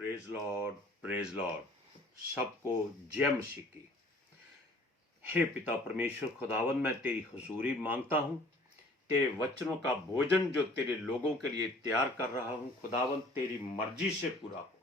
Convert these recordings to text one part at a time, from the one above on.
Praise Lord. सबको जय मसीह की। हे पिता परमेश्वर खुदावन, मैं तेरी हुजूरी मांगता हूँ। तेरे वचनों का भोजन जो तेरे लोगों के लिए तैयार कर रहा हूँ खुदावन, तेरी मर्जी से पूरा हो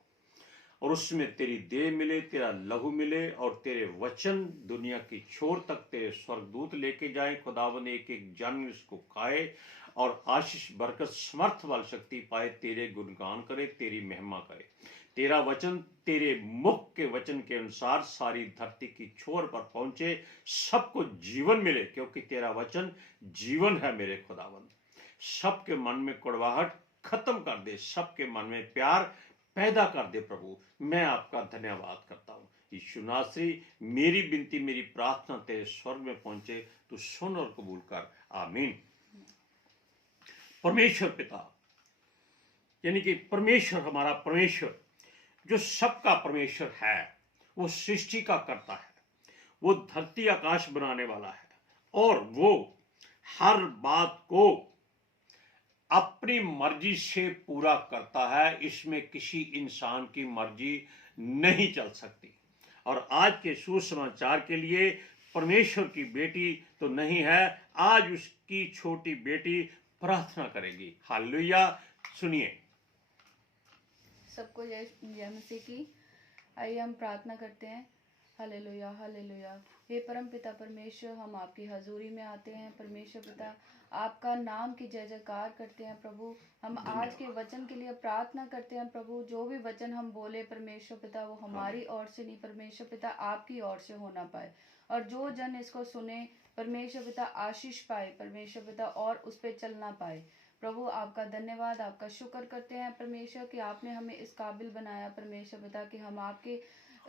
और उसमें तेरी देह मिले, तेरा लहू मिले और तेरे वचन दुनिया की छोर तक तेरे स्वर्गदूत लेके जाए खुदावन। एक एक जन इसको खाए और आशीष बरकत समर्थ वाली शक्ति पाए, तेरे गुणगान करे, तेरी महिमा करे। तेरा वचन तेरे मुख के वचन के अनुसार सारी धरती की छोर पर पहुंचे, सबको जीवन मिले, क्योंकि तेरा वचन जीवन है मेरे खुदावन। सबके मन में कड़वाहट खत्म कर दे, सबके मन में प्यार पैदा कर दे प्रभु। मैं आपका धन्यवाद करता हूँ यीशु नासरी। मेरी विनती, मेरी प्रार्थना तेरे स्वर्ग में पहुंचे, तू सुन और कबूल कर। आमीन। परमेश्वर पिता यानी कि परमेश्वर, हमारा परमेश्वर जो सबका परमेश्वर है, वो सृष्टि का करता है, वो धरती आकाश बनाने वाला है और वो हर बात को अपनी मर्जी से पूरा करता है। इसमें किसी इंसान की मर्जी नहीं चल सकती। और आज के सुसमाचार के लिए परमेश्वर की बेटी तो नहीं है, आज उसकी छोटी बेटी प्रार्थना करेगी। हालेलुया। सुनिए। सबको जय मसीह की। आइए हम प्रार्थना करते हैं। Hallelujah hallelujah. हे परम पिता परमेश्वर, हम आपकी हजूरी में आते हैं परमेश्वर पिता, आपका नाम की जय जयकार करते हैं प्रभु। हम आज के वचन के लिए प्रार्थना करते हैं प्रभु। जो भी वचन हम बोले परमेश्वर पिता, वो हमारी ओर से नहीं परमेश्वर पिता, आपकी ओर से होना पाए। और जो जन इसको सुने परमेश्वर पिता आशीष पाए परमेश्वर पिता, और उस पर चलना पाए प्रभु। आपका धन्यवाद, आपका शुक्र करते हैं परमेश्वर कि आपने हमें इस काबिल बनाया परमेश्वर पिता कि हम आपके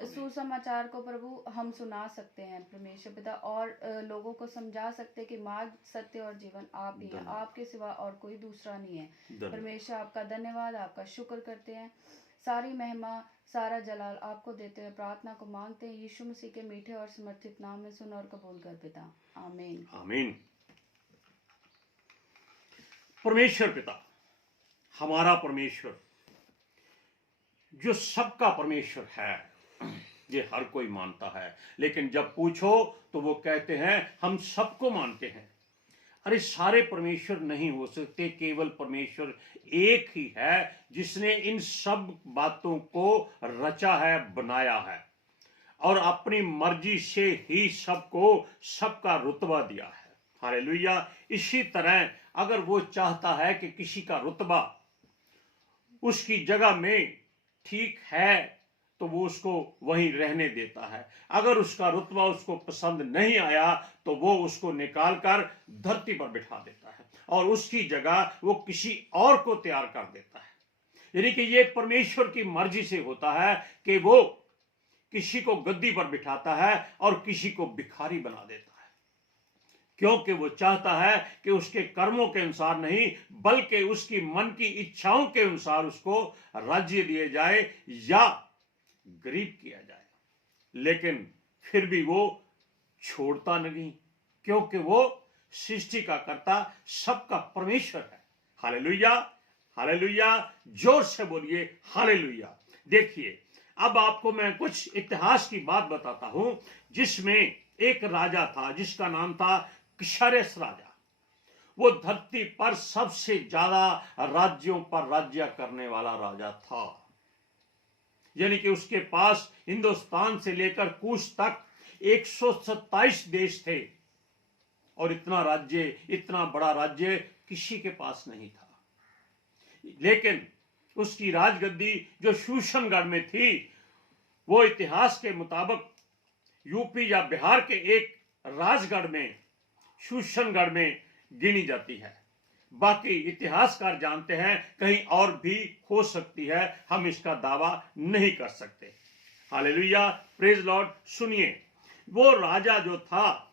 सुसमाचार को प्रभु हम सुना सकते हैं परमेश्वर पिता, और लोगों को समझा सकते हैं कि मार्ग सत्य और जीवन आप ही हैं, आपके सिवा और कोई दूसरा नहीं है परमेश्वर। आपका धन्यवाद, आपका शुक्र करते हैं। सारी महिमा सारा जलाल आपको देते हुए प्रार्थना को मांगते हैं यीशु मसीह के मीठे और समर्थित नाम में सुन और कबूल कर पिता। आमीन आमीन। परमेश्वर पिता, हमारा परमेश्वर जो सबका परमेश्वर है, ये हर कोई मानता है, लेकिन जब पूछो तो वो कहते हैं हम सबको मानते हैं। अरे सारे परमेश्वर नहीं हो सकते, केवल परमेश्वर एक ही है जिसने इन सब बातों को रचा है, बनाया है और अपनी मर्जी से ही सबको सबका रुतबा दिया है। हालेलुया। इसी तरह अगर वो चाहता है कि किसी का रुतबा उसकी जगह में ठीक है तो वो उसको वहीं रहने देता है। अगर उसका रुतबा उसको पसंद नहीं आया तो वो उसको निकाल कर धरती पर बिठा देता है और उसकी जगह वो किसी और को तैयार कर देता है। यानी कि ये परमेश्वर की मर्जी से होता है कि वो किसी को गद्दी पर बिठाता है और किसी को भिखारी बना देता है, क्योंकि वो चाहता है कि उसके कर्मों के अनुसार नहीं बल्कि उसकी मन की इच्छाओं के अनुसार उसको राज्य दिए जाए या गरीब किया जाए। लेकिन फिर भी वो छोड़ता नहीं, क्योंकि वो सृष्टि का कर्ता सबका परमेश्वर है। Hallelujah hallelujah. जोर से बोलिए हालेलुया। देखिए, अब आपको मैं कुछ इतिहास की बात बताता हूं, जिसमें एक राजा था जिसका नाम था क्षरेश राजा। वो धरती पर सबसे ज्यादा राज्यों पर राज्य करने वाला राजा था। यानी कि उसके पास हिंदुस्तान से लेकर कूश तक 127 देश थे और इतना बड़ा राज्य किसी के पास नहीं था। लेकिन उसकी राजगद्दी जो शूशनगढ़ में थी, वो इतिहास के मुताबिक यूपी या बिहार के एक राजगढ़ में, शूशनगढ़ में गिनी जाती है। बाकी इतिहासकार जानते हैं कहीं और भी हो सकती है, हम इसका दावा नहीं कर सकते। Hallelujah, praise Lord. सुनिए, वो राजा जो था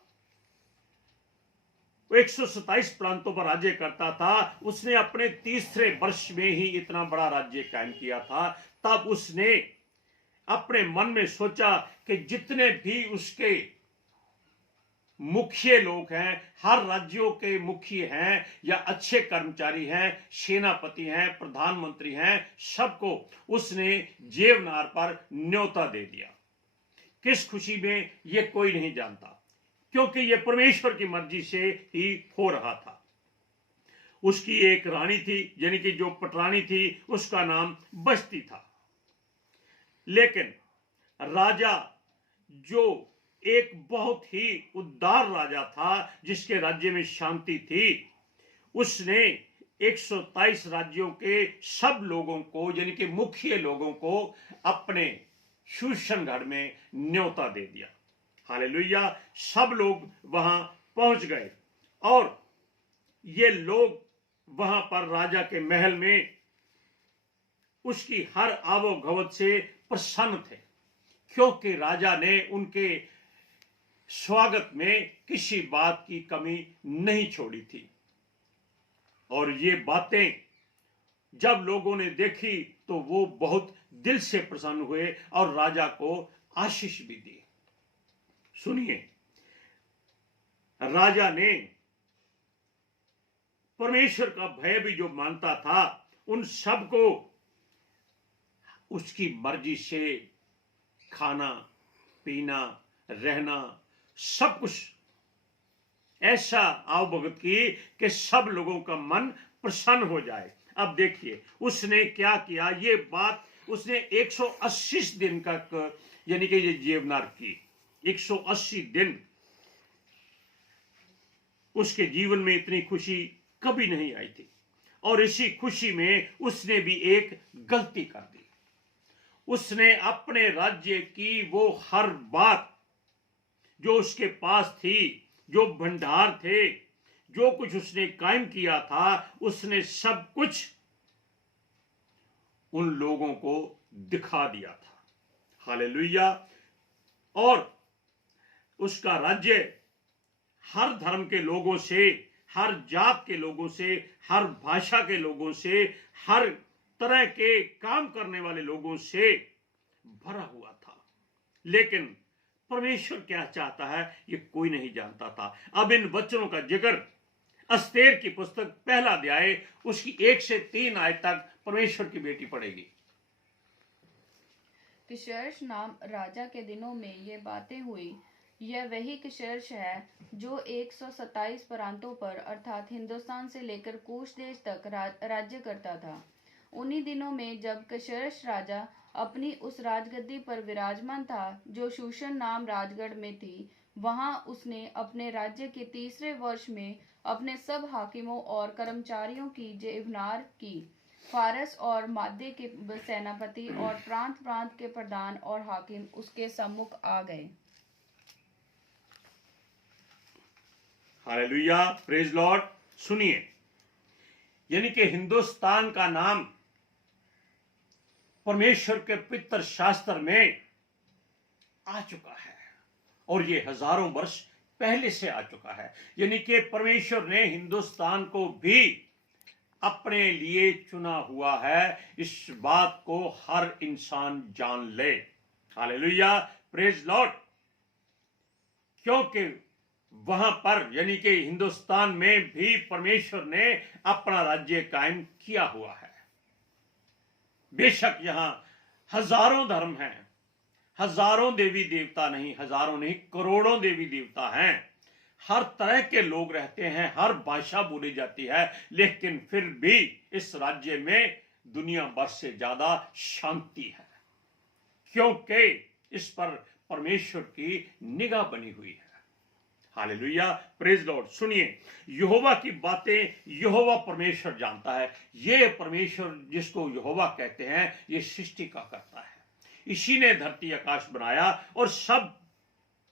वो 127 प्रांतों पर राज्य करता था। उसने अपने तीसरे वर्ष में ही इतना बड़ा राज्य कायम किया था। तब उसने अपने मन में सोचा कि जितने भी उसके मुखिया लोग हैं, हर राज्यों के मुखिया हैं या अच्छे कर्मचारी हैं, सेनापति हैं, प्रधानमंत्री हैं, सबको उसने जेवनार पर न्योता दे दिया। किस खुशी में, ये कोई नहीं जानता, क्योंकि ये परमेश्वर की मर्जी से ही हो रहा था। उसकी एक रानी थी, यानी कि जो पटरानी थी, उसका नाम बस्ती था। लेकिन राजा, जो एक बहुत ही उदार राजा था, जिसके राज्य में शांति थी, उसने 127 राज्यों के सब लोगों को, यानी कि मुखिया लोगों को, अपने शूशनगढ़ में न्योता दे दिया। हालेलुया। सब लोग वहां पहुंच गए और ये लोग वहां पर राजा के महल में उसकी हर आवोगवत से प्रसन्न थे, क्योंकि राजा ने उनके स्वागत में किसी बात की कमी नहीं छोड़ी थी। और ये बातें जब लोगों ने देखी तो वो बहुत दिल से प्रसन्न हुए और राजा को आशीष भी दी। सुनिए, राजा ने परमेश्वर का भय भी जो मानता था, उन सबको उसकी मर्जी से खाना पीना रहना सब कुछ ऐसा आवभगत की कि सब लोगों का मन प्रसन्न हो जाए। अब देखिए उसने क्या किया। ये बात उसने 180 दिन तक, यानी कि ये जेवनार की 180 दिन उसके जीवन में इतनी खुशी कभी नहीं आई थी। और इसी खुशी में उसने भी एक गलती कर दी। उसने अपने राज्य की वो हर बात जो उसके पास थी, जो भंडार थे, जो कुछ उसने कायम किया था, उसने सब कुछ उन लोगों को दिखा दिया था। हालेलुया। और उसका राज्य हर धर्म के लोगों से, हर जात के लोगों से, हर भाषा के लोगों से, हर तरह के काम करने वाले लोगों से भरा हुआ था। लेकिन परमेश्वर क्या चाहता है ये कोई नहीं जानता था। अब इन वचनों का जिक्र अस्तेर की पुस्तक पहला अध्याय उसकी 1 से 3 आयत तक परमेश्वर की बेटी पढ़ेगी। किशर्श नाम राजा के दिनों में ये बातें हुई। यह वही किशर्श है जो 127 प्रांतों पर अर्थात हिंदुस्तान से लेकर कूश देश तक राज्य करता था। उन्हीं दिनों में जब किशर्श राजा अपनी उस राजगद्दी पर विराजमान था जो शूशन नाम राजगढ़ में थी, वहां उसने अपने राज्य के 3रे वर्ष में अपने सब हाकिमों और कर्मचारियों की जेवनार की। फारस और मादे के सेनापति और प्रांत प्रांत के प्रधान और हाकिम उसके सम्मुख आ गए। Hallelujah, praise Lord. सुनिए, यानी कि हिंदुस्तान का नाम परमेश्वर के पितर शास्त्र में आ चुका है और ये हजारों वर्ष पहले से आ चुका है। यानी कि परमेश्वर ने हिंदुस्तान को भी अपने लिए चुना हुआ है। इस बात को हर इंसान जान ले। Hallelujah, praise Lord. क्योंकि वहां पर यानी कि हिंदुस्तान में भी परमेश्वर ने अपना राज्य कायम किया हुआ है। बेशक यहां हजारों धर्म हैं, हजारों देवी देवता नहीं, हजारों नहीं करोड़ों देवी देवता हैं, हर तरह के लोग रहते हैं, हर भाषा बोली जाती है, लेकिन फिर भी इस राज्य में दुनिया भर से ज्यादा शांति है, क्योंकि इस पर परमेश्वर की निगाह बनी हुई है। Hallelujah, praise Lord. सुनिए, यहोवा की बातें यहोवा परमेश्वर जानता है। ये परमेश्वर जिसको यहोवा कहते हैं, ये सृष्टि का करता है। इसी ने धरती आकाश बनाया और सब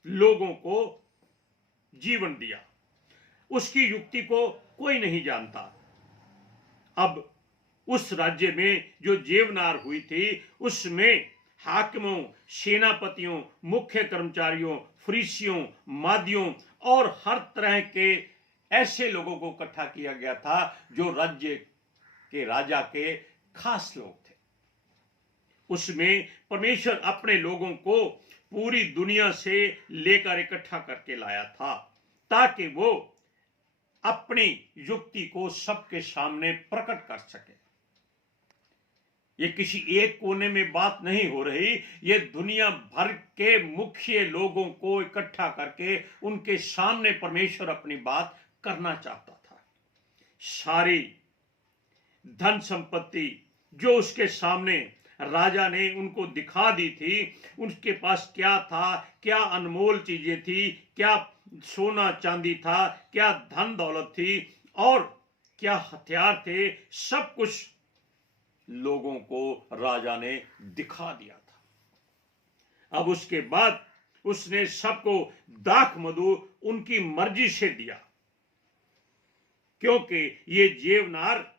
लोगों को जीवन दिया। उसकी युक्ति को कोई नहीं जानता। अब उस राज्य में जो जेवनार हुई थी, उसमें हाकिमों, सेनापतियों, मुख्य कर्मचारियों, फरीसियों, मादियों और हर तरह के ऐसे लोगों को इकट्ठा किया गया था जो राज्य के राजा के खास लोग थे। उसमें परमेश्वर अपने लोगों को पूरी दुनिया से लेकर इकट्ठा करके लाया था। ताकि वो अपनी युक्ति को सबके सामने प्रकट कर सके। ये किसी एक कोने में बात नहीं हो रही, ये दुनिया भर के मुख्य लोगों को इकट्ठा करके उनके सामने परमेश्वर अपनी बात करना चाहता था। सारी धन संपत्ति जो उसके सामने राजा ने उनको दिखा दी थी, उनके पास क्या था, क्या अनमोल चीजें थी, क्या सोना चांदी था, क्या धन दौलत थी और क्या हथियार थे, सब कुछ लोगों को राजा ने दिखा दिया था। अब उसके बाद उसने सबको दाख मधु उनकी मर्जी से दिया, क्योंकि ये जेवनार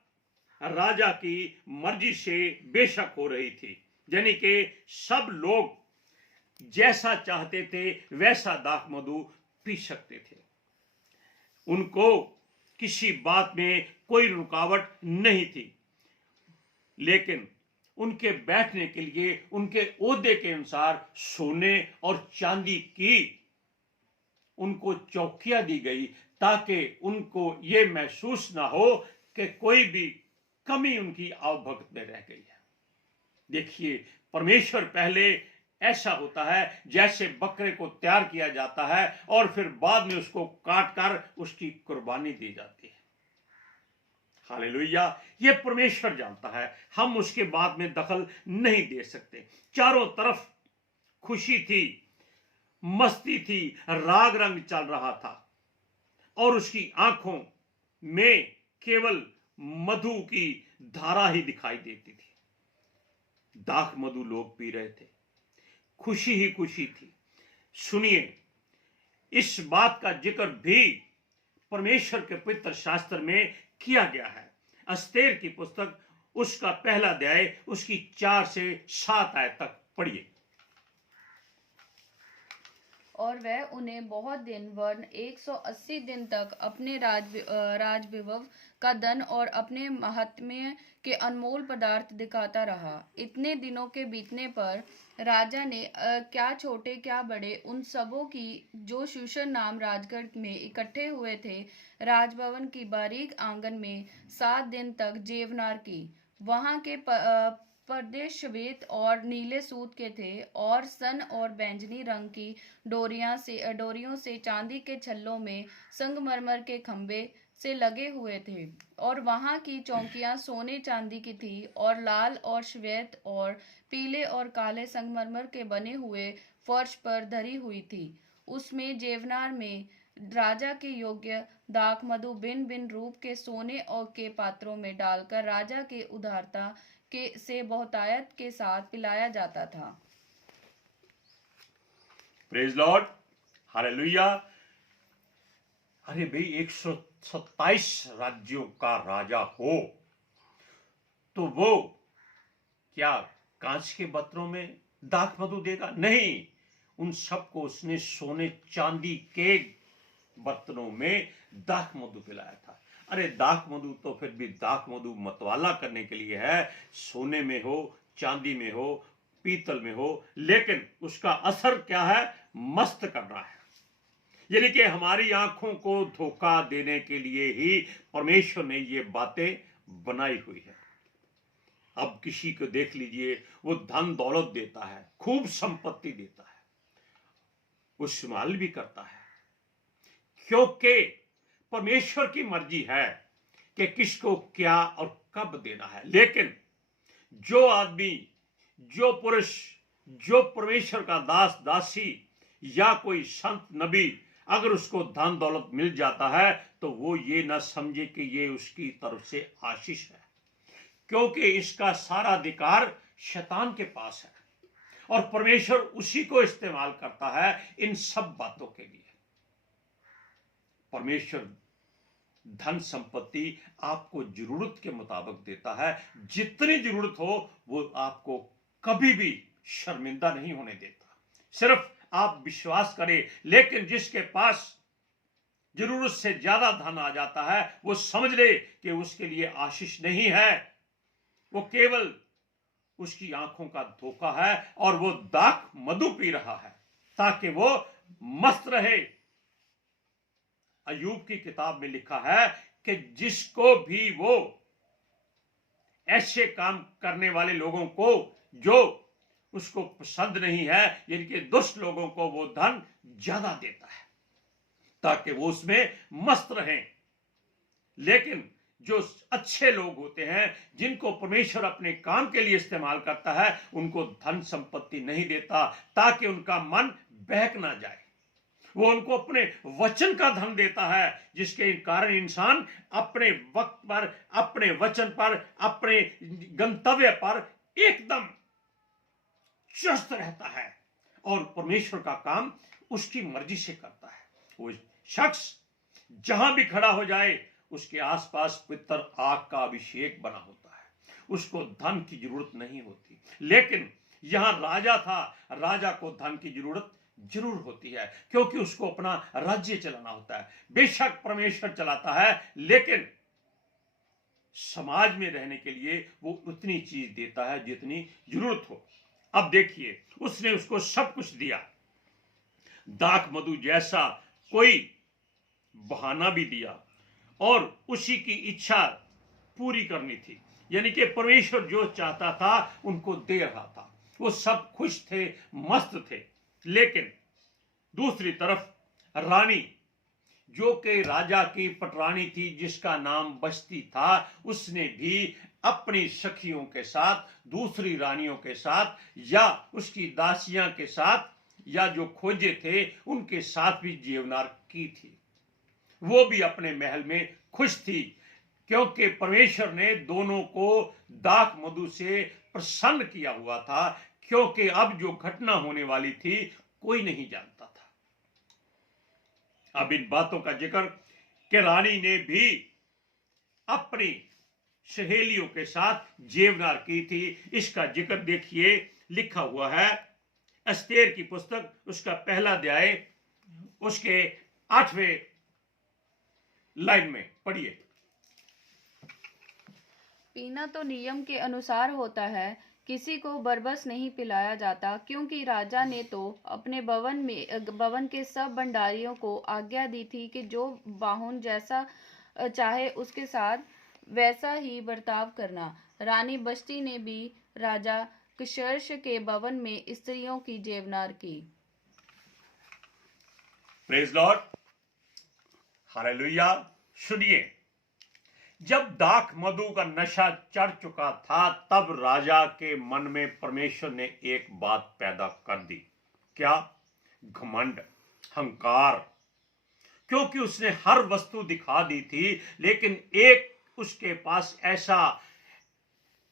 राजा की मर्जी से बेशक हो रही थी, यानी कि सब लोग जैसा चाहते थे वैसा दाख मधु पी सकते थे। उनको किसी बात में कोई रुकावट नहीं थी, लेकिन उनके बैठने के लिए उनके ओहदे के अनुसार सोने और चांदी की उनको चौकियां दी गई, ताकि उनको ये महसूस ना हो कि कोई भी कमी उनकी आवभगत में रह गई है। देखिए, परमेश्वर पहले ऐसा होता है जैसे बकरे को तैयार किया जाता है और फिर बाद में उसको काट कर उसकी कुर्बानी दी जाती है। हालेलुया, ये परमेश्वर जानता है, हम उसके बाद में दखल नहीं दे सकते। चारों तरफ खुशी थी, मस्ती थी, राग रंग चल रहा था और उसकी आंखों में केवल मधु की धारा ही दिखाई देती थी। दाख मधु लोग पी रहे थे, खुशी ही खुशी थी। सुनिए, इस बात का जिक्र भी परमेश्वर के पवित्र शास्त्र में किया गया है। एस्तेर की पुस्तक उसका पहला अध्याय उसकी 4 से 7 आयत तक पढ़िए। और वह उन्हें बहुत दिन वरन 180 दिन तक अपने राजविभव का धन और अपने महात्म्य के अनमोल पदार्थ दिखाता रहा। इतने दिनों के बीतने पर राजा ने क्या छोटे क्या बड़े उन सबों की जो शूशन नाम राजगढ़ में इकट्ठे हुए थे, राजभवन की बारीक आंगन में 7 दिन तक जेवनार की। वहां के पर्दे श्वेत और नीले सूत के थे और सन और बैंगनी रंग की डोरियों से चांदी के छल्लों में संगमरमर के खंभे से लगे हुए थे। और वहां की चौकियां सोने चांदी की थी और लाल और श्वेत और पीले और काले संगमरमर के बने हुए फर्श पर धरी हुई थी। उसमें जेवनार में राजा के योग्य दाख मधु भिन्न भिन्न रूप के सोने और के पात्रों में डालकर राजा के उदारता के से बहुतायत के साथ पिलाया जाता था। Praise Lord, hallelujah. अरे भाई, 127 राज्यों का राजा हो तो वो क्या कांच के बर्तनों में दाख मधु देगा? नहीं, उन सबको उसने सोने चांदी के बर्तनों में दाख मधु पिलाया था। अरे दाख मधु तो फिर भी दाख मधु मतवाला करने के लिए है, सोने में हो, चांदी में हो, पीतल में हो, लेकिन उसका असर क्या है? मस्त करना है। यानी कि हमारी आंखों को धोखा देने के लिए ही परमेश्वर ने ये बातें बनाई हुई है। अब किसी को देख लीजिए, वो धन दौलत देता है, खूब संपत्ति देता है, वो इस्तेमाल भी करता है, क्योंकि परमेश्वर की मर्जी है कि किसको क्या और कब देना है। लेकिन जो आदमी, जो पुरुष, जो परमेश्वर का दास दासी या कोई संत नबी, अगर उसको धन दौलत मिल जाता है तो वो ये ना समझे कि ये उसकी तरफ से आशीष है, क्योंकि इसका सारा अधिकार शैतान के पास है और परमेश्वर उसी को इस्तेमाल करता है इन सब बातों के लिए। परमेश्वर धन संपत्ति आपको जरूरत के मुताबिक देता है, जितनी जरूरत हो वो आपको कभी भी शर्मिंदा नहीं होने देता। सिर्फ आप विश्वास करें। लेकिन जिसके पास जरूरत से ज्यादा धन आ जाता है, वो समझ ले कि उसके लिए आशीष नहीं है, वो केवल उसकी आंखों का धोखा है और वो दाख मधु पी रहा है ताकि वो मस्त रहे। अय्यूब की किताब में लिखा है कि जिसको भी वो ऐसे काम करने वाले लोगों को जो उसको पसंद नहीं है, यानी कि दुष्ट लोगों को वो धन ज्यादा देता है ताकि वो उसमें मस्त रहें। लेकिन जो अच्छे लोग होते हैं, जिनको परमेश्वर अपने काम के लिए इस्तेमाल करता है, उनको धन संपत्ति नहीं देता ताकि उनका मन बहक ना जाए। वो उनको अपने वचन का धन देता है, जिसके कारण इंसान अपने वक्त पर, अपने वचन पर, अपने गंतव्य पर एकदम चुस्त रहता है और परमेश्वर का काम उसकी मर्जी से करता है। वो शख्स जहां भी खड़ा हो जाए, उसके आसपास पवित्र आग का अभिषेक बना होता है, उसको धन की जरूरत नहीं होती। लेकिन यहां राजा था, राजा को धन की जरूरत जरूर होती है, क्योंकि उसको अपना राज्य चलाना होता है। बेशक परमेश्वर चलाता है, लेकिन समाज में रहने के लिए वो उतनी चीज देता है जितनी जरूरत हो। अब देखिए, उसने उसको सब कुछ दिया, दाख मधु जैसा कोई बहाना भी दिया, और उसी की इच्छा पूरी करनी थी। यानी कि परमेश्वर जो चाहता था उनको दे रहा था। वो सब खुश थे, मस्त थे। लेकिन दूसरी तरफ रानी, जो कि राजा की पटरानी थी, जिसका नाम बस्ती था, उसने भी अपनी सखियों के साथ, दूसरी रानियों के साथ, या उसकी दासियां के साथ, या जो खोजे थे उनके साथ भी जीवनार की थी। वो भी अपने महल में खुश थी, क्योंकि परमेश्वर ने दोनों को दाख मधु से प्रसन्न किया हुआ था, क्योंकि अब जो घटना होने वाली थी कोई नहीं जानता था। अब इन बातों का जिक्र कि रानी ने भी अपनी सहेलियों के साथ जेवनार की थी, इसका जिक्र देखिए, लिखा हुआ है एस्तेर की पुस्तक, उसका पहला अध्याय, उसके 8वें लाइन में पढ़िए। पीना तो नियम के अनुसार होता है, किसी को बरबस नहीं पिलाया जाता, क्योंकि राजा ने तो अपने भवन के सब भंडारियों को आज्ञा दी थी कि जो बाहुन जैसा चाहे उसके साथ वैसा ही बर्ताव करना। रानी बश्ती ने भी राजा कशर्ष के भवन में स्त्रियों की जेवनार की। Praise Lord, hallelujah. सुनिए, जब दाख मधु का नशा चढ़ चुका था, तब राजा के मन में परमेश्वर ने एक बात पैदा कर दी। क्या? घमंड, हंकार। क्योंकि उसने हर वस्तु दिखा दी थी, लेकिन एक उसके पास ऐसा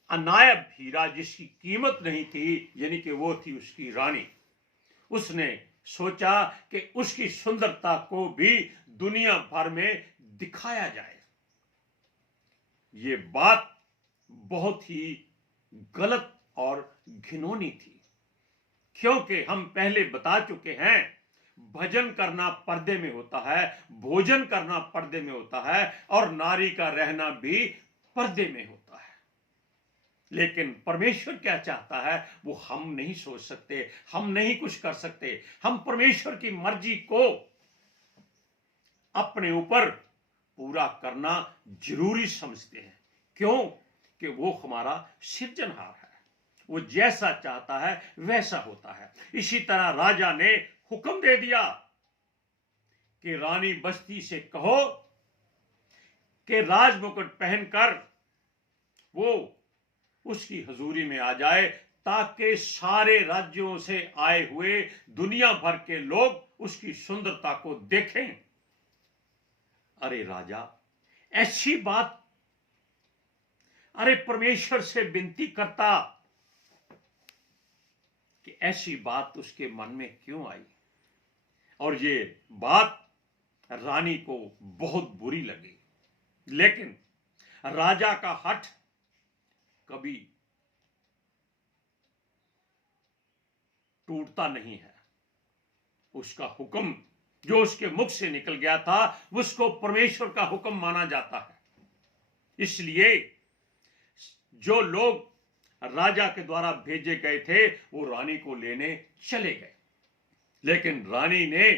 अनायब हीरा जिसकी कीमत नहीं थी, यानी कि वो थी उसकी रानी। उसने सोचा कि उसकी सुंदरता को भी दुनिया भर में दिखाया जाए। ये बात बहुत ही गलत और घिनौनी थी, क्योंकि हम पहले बता चुके हैं, भजन करना पर्दे में होता है, भोजन करना पर्दे में होता है, और नारी का रहना भी पर्दे में होता है। लेकिन परमेश्वर क्या चाहता है वो हम नहीं सोच सकते, हम नहीं कुछ कर सकते। हम परमेश्वर की मर्जी को अपने ऊपर पूरा करना जरूरी समझते हैं। क्यों? कि वो हमारा सृजनहार है, वो जैसा चाहता है वैसा होता है। इसी तरह राजा ने हुक्म दे दिया कि रानी बस्ती से कहो कि राजमुकुट पहनकर वो उसकी हजूरी में आ जाए, ताकि सारे राज्यों से आए हुए दुनिया भर के लोग उसकी सुंदरता को देखें। अरे राजा, ऐसी बात, अरे परमेश्वर से विनती करता कि ऐसी बात उसके मन में क्यों आई। और ये बात रानी को बहुत बुरी लगी। लेकिन राजा का हठ कभी टूटता नहीं है। उसका हुक्म जो उसके मुख से निकल गया था, उसको परमेश्वर का हुक्म माना जाता है। इसलिए जो लोग राजा के द्वारा भेजे गए थे, वो रानी को लेने चले गए। लेकिन रानी ने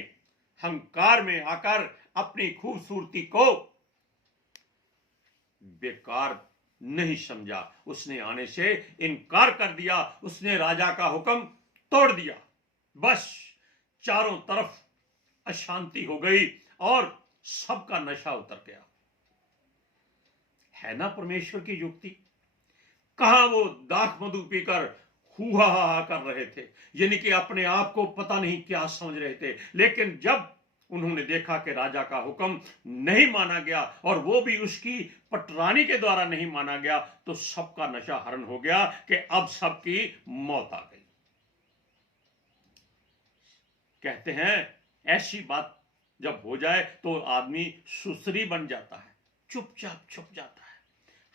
हंकार में आकर अपनी खूबसूरती को बेकार नहीं समझा, उसने आने से इनकार कर दिया, उसने राजा का हुक्म तोड़ दिया। बस चारों तरफ अशांति हो गई और सबका नशा उतर गया। है ना परमेश्वर की युक्ति। कहां वो दाख मधु पीकर हुआ कर रहे थे, यानी कि अपने आप को पता नहीं क्या समझ रहे थे। लेकिन जब उन्होंने देखा कि राजा का हुक्म नहीं माना गया और वो भी उसकी पटरानी के द्वारा नहीं माना गया, तो सबका नशा हरण हो गया कि अब सबकी मौत आ गई। कहते हैं ऐसी बात जब हो जाए तो आदमी सुसरी बन जाता है, चुपचाप छुप जाता है,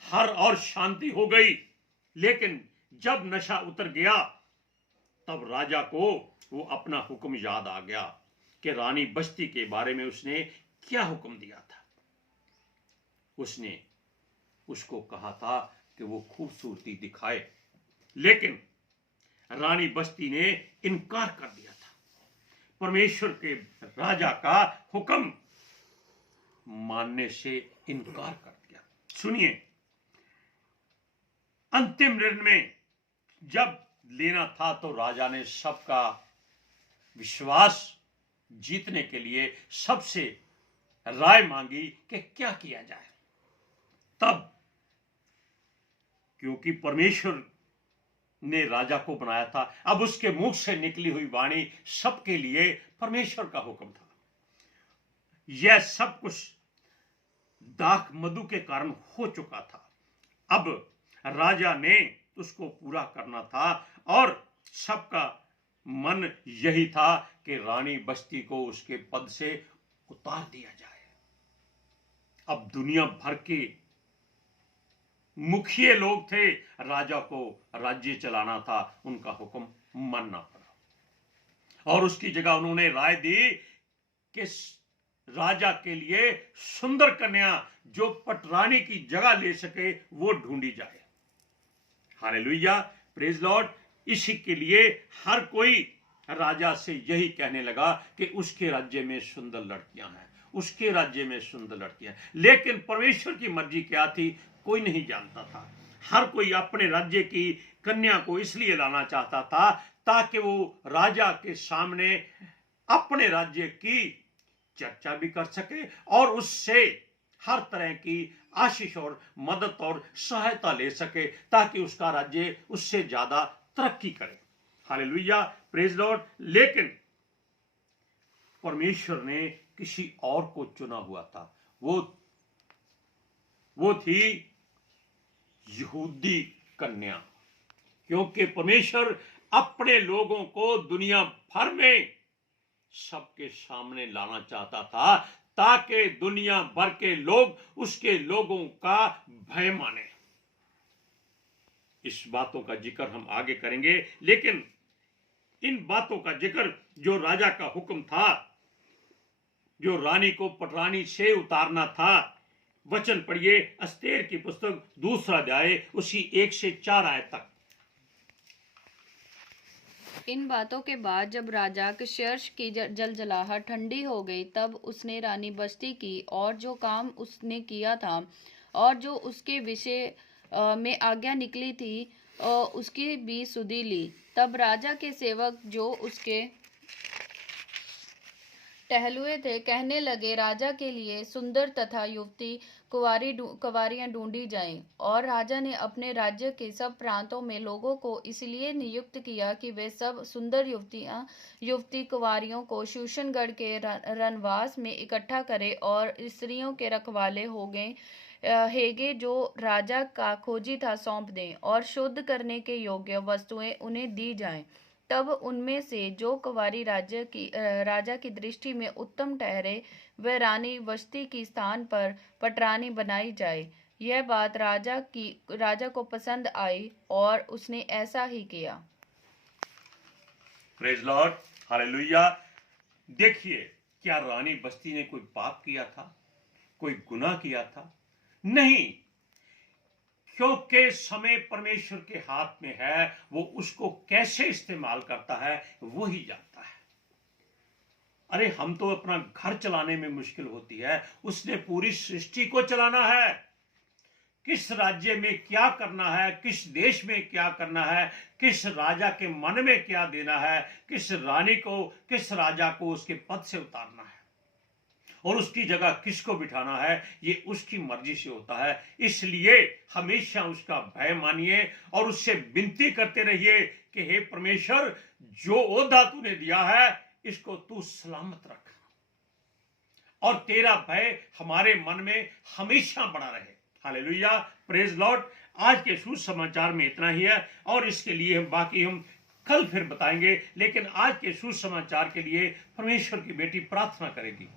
हर और शांति हो गई। लेकिन जब नशा उतर गया तब राजा को वो अपना हुक्म याद आ गया कि रानी बस्ती के बारे में उसने क्या हुक्म दिया था। उसने उसको कहा था कि वो खूबसूरती दिखाए, लेकिन रानी बस्ती ने इनकार कर दिया था। परमेश्वर के राजा का हुक्म मानने से इनकार कर दिया। सुनिए, अंतिम निर्णय जब लेना था तो राजा ने सबका विश्वास जीतने के लिए सबसे राय मांगी कि क्या किया जाए। तब क्योंकि परमेश्वर ने राजा को बनाया था, अब उसके मुख से निकली हुई वाणी सबके लिए परमेश्वर का हुक्म था। यह सब कुछ दाख मधु के कारण हो चुका था। अब राजा ने उसको पूरा करना था और सबका मन यही था कि रानी बस्ती को उसके पद से उतार दिया जाए। अब दुनिया भर के मुखिए लोग थे, राजा को राज्य चलाना था, उनका हुक्म मानना पड़ा और उसकी जगह उन्होंने राय दी कि राजा के लिए सुंदर कन्या जो पटरानी की जगह ले सके वो ढूंढी जाए। Hallelujah, praise Lord. इसी के लिए हर कोई राजा से यही कहने लगा कि उसके राज्य में सुंदर लड़कियां हैं, उसके राज्य में सुंदर लड़कियां। लेकिन परमेश्वर की मर्जी क्या थी कोई नहीं जानता था। हर कोई अपने राज्य की कन्या को इसलिए लाना चाहता था ताकि वो राजा के सामने अपने राज्य की चर्चा भी कर सके और उससे हर तरह की आशीष और मदद और सहायता ले सके ताकि उसका राज्य उससे ज्यादा तरक्की करे। Hallelujah, praise Lord. लेकिन परमेश्वर ने किसी और को चुना हुआ था। वो थी यहूदी कन्या, क्योंकि परमेश्वर अपने लोगों को दुनिया भर में सबके सामने लाना चाहता था ताकि दुनिया भर के लोग उसके लोगों का भय माने। इस बातों का जिक्र हम आगे करेंगे, लेकिन इन बातों का जिक्र जो राजा का हुक्म था, जो रानी को पटरानी से उतारना था। वचन पढ़िए, एस्तेर की पुस्तक 2 अध्याय उसी 1 से 4 आयत तक। इन बातों के बाद जब राजा अहश्वेरोश की जलजलाहट ठंडी हो गई, तब उसने रानी बस्ती की और जो काम उसने किया था और जो उसके विषय में आज्ञा निकली थी उसकी भी सुधि ली। तब राजा के सेवक जो उसके टहलुए थे कहने लगे, राजा के लिए सुंदर तथा युवती कुंवारियां ढूंढी जाएं। और राजा ने अपने राज्य के सब प्रांतों में लोगों को इसलिए नियुक्त किया कि वे सब सुंदर युवती कुंवारियों को शूशनगढ़ के रनवास में इकट्ठा करें और स्त्रियों के रखवाले हो गए हेगे जो राजा का खोजी था सौंप दें और शुद्ध करने के योग्य वस्तुएं उन्हें दी जाएं। तब उनमें से जो कुंवारी राजा की दृष्टि में उत्तम ठहरे वह रानी बस्ती की स्थान पर पटरानी बनाई जाए। यह बात राजा को पसंद आई और उसने ऐसा ही किया। Praise Lord, hallelujah. देखिए, क्या रानी बस्ती ने कोई पाप किया था, कोई गुनाह किया था? नहीं, क्योंकि समय परमेश्वर के हाथ में है, वो उसको कैसे इस्तेमाल करता है वो ही जानता है। अरे हम तो अपना घर चलाने में मुश्किल होती है, उसने पूरी सृष्टि को चलाना है। किस राज्य में क्या करना है, किस देश में क्या करना है, किस राजा के मन में क्या देना है, किस रानी को, किस राजा को उसके पद से उतारना है और उसकी जगह किसको बिठाना है, ये उसकी मर्जी से होता है। इसलिए हमेशा उसका भय मानिए और उससे विनती करते रहिए कि हे परमेश्वर, जो ओहदा तूने दिया है इसको तू सलामत रख और तेरा भय हमारे मन में हमेशा बना रहे। Hallelujah, praise Lord. आज के सुसमाचार में इतना ही है और इसके लिए हम कल फिर बताएंगे, लेकिन आज के सुसमाचार के लिए परमेश्वर की बेटी प्रार्थना करेगी।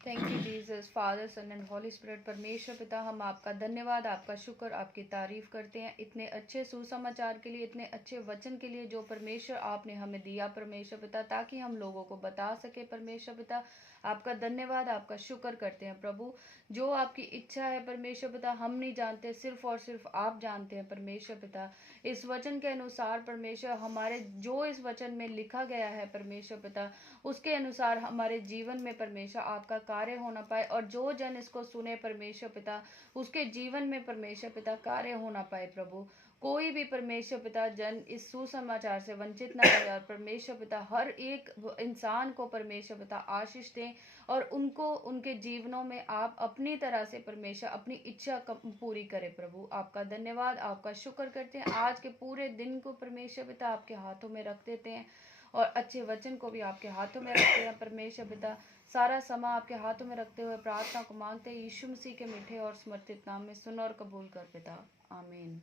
Thank you Jesus, Father, Son and Holy Spirit. परमेश्वर पिता, हम आपका धन्यवाद, आपका शुक्र, आपकी तारीफ करते हैं इतने अच्छे सुसमाचार के लिए, इतने अच्छे वचन के लिए जो परमेश्वर आपने हमें दिया परमेश्वर पिता, ताकि हम लोगों को बता सके परमेश्वर पिता। आपका धन्यवाद, आपका शुक्र करते हैं प्रभु। जो आपकी इच्छा है परमेश्वर पिता, हम नहीं जानते, सिर्फ और सिर्फ आप जानते हैं परमेश्वर पिता। इस वचन के अनुसार परमेश्वर, हमारे जो इस वचन में लिखा गया है परमेश्वर पिता, उसके अनुसार हमारे जीवन में परमेश्वर आपका कार्य होना पाए और जो जन इसको सुने परमेश्वर पिता, उसके जीवन में परमेश्वर पिता कार्य होना पाए प्रभु। कोई भी परमेश्वर पिता जन इस सुसमाचार से वंचित ना रहे और परमेश्वर पिता हर एक इंसान को परमेश्वर पिता आशीष दें और उनको उनके जीवनों में आप अपनी तरह से परमेश्वर अपनी इच्छा पूरी करें प्रभु। आपका धन्यवाद, आपका शुक्र करते हैं। आज के पूरे दिन को परमेश्वर पिता आपके हाथों में रख देते हैं और अच्छे वचन को भी आपके हाथों में रखते हैं परमेश्वर पिता। सारा समय आपके हाथों में रखते हुए प्रार्थना को मांगते हैं यीशु मसीह के मीठे और समर्पित नाम में, सुन और कबूल कर पिता, आमीन।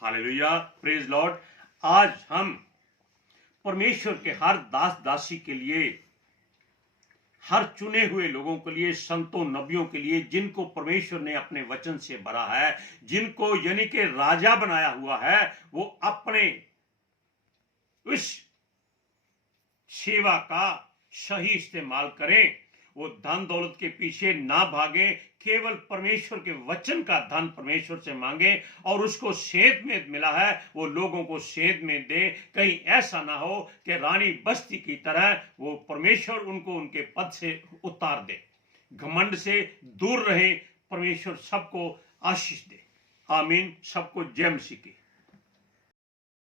Hallelujah, praise Lord. आज हम परमेश्वर के हर दास दासी के लिए, हर चुने हुए लोगों के लिए, संतों नबियों के लिए, जिनको परमेश्वर ने अपने वचन से भरा है, जिनको यानी कि राजा बनाया हुआ है, वो अपने उस सेवा का सही इस्तेमाल करें। वो धन दौलत के पीछे ना भागे, केवल परमेश्वर के वचन का धन परमेश्वर से मांगे और उसको सेध में मिला है वो लोगों को सेध में दे। कहीं ऐसा ना हो कि रानी बस्ती की तरह वो परमेश्वर उनको उनके पद से उतार दे। घमंड से दूर रहे। परमेश्वर सबको आशीष दे। आमीन। सबको जय मसीह की।